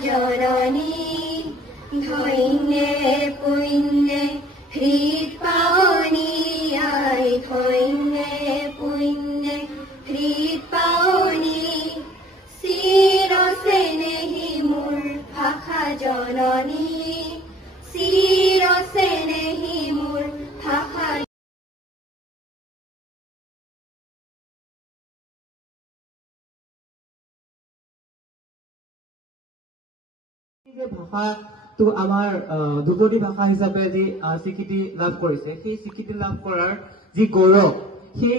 জননী ধন্যে পুণ্যে হৃদ পাৱনী আই ধন্যে পুণ্যে হৃদ পাৱনী চিৰচেনেহী মোৰ ভাষা জননী চিৰচেনেহী মোৰ ভাষা ভাষাটো আমাৰ ধ্ৰুপদী ভাষা হিচাপে যি স্বীকৃতি লাভ কৰিছে সেই স্বীকৃতি লাভ কৰাৰ যি গৌৰৱ সেই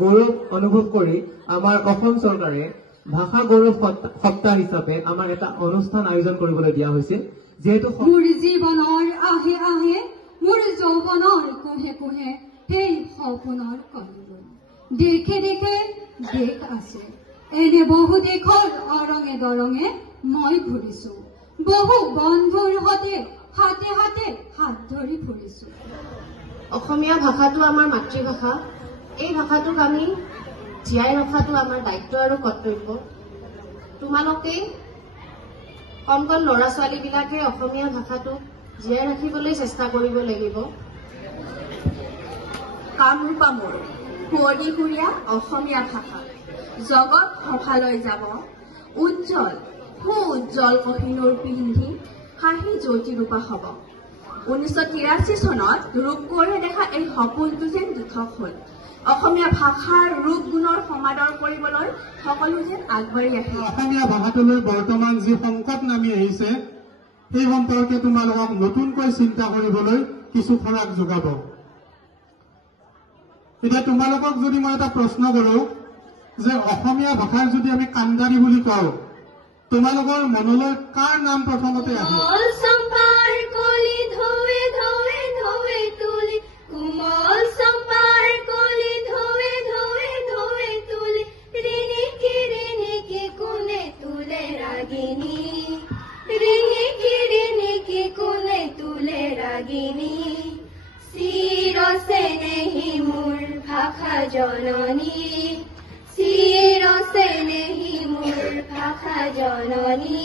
গৌৰৱ অনুভৱ কৰি আমাৰ অসম চৰকাৰে ভাষা গৌৰৱ সপ্তাহ হিচাপে আমাৰ এটা অনুষ্ঠান আয়োজন কৰিবলৈ দিয়া হৈছিল যেহেতু মোৰ জীৱনৰ আহে আহে মোৰ যৌৱনৰ কোহে কোহে সেই সপোনৰ কলিলৈ দেখে দেখে দেশ আছে এনে বহু দেশৰ অৰঙে দৰঙে মই ঘূৰিছো বহু বন্ধুৰ সৈতে হাতে হাতে হাত ধৰি ফুৰিছো অসমীয়া ভাষাটো আমাৰ মাতৃভাষা এই ভাষাটোক আমি জীয়াই ৰখাটো আমাৰ দায়িত্ব আৰু কৰ্তব্য তোমালোকে কম কম ল'ৰা ছোৱালীবিলাকে অসমীয়া ভাষাটোক জীয়াই ৰাখিবলৈ চেষ্টা কৰিব লাগিব কামৰূপা মোৰ শুৱনিকুৰীয়া অসমীয়া ভাষা জগত সভালৈ যাব উজ্জ্বল সুউজ্জ্বল কহিনুৰ পিন্ধি হাঁহি জ্যোতিৰূপা হ'ব 1983 চনত ৰূপকোঁৱৰে দেখা এই সপোনটো যেন দিঠক হ'ল অসমীয়া ভাষাৰ ৰূপ গুণৰ সমাদৰ কৰিবলৈ সকলো যেন আগবাঢ়ি আহিছে অসমীয়া ভাষাটোলৈ বৰ্তমান যি সংকট নামি আহিছে সেই সম্পৰ্কে তোমালোকক নতুনকৈ চিন্তা কৰিবলৈ কিছু খৰাক যোগাব এতিয়া তোমালোকক যদি মই এটা প্ৰশ্ন কৰোঁ যে অসমীয়া ভাষাৰ যদি আমি কাণ্ডাৰী বুলি কওঁ তোমালোকৰ মনলৈ কাৰ নাম প্ৰথমতে আহে চিৰচেনেহী মোৰ ভাষা জননী চিৰচেনেহী মোৰ ভাষা জননী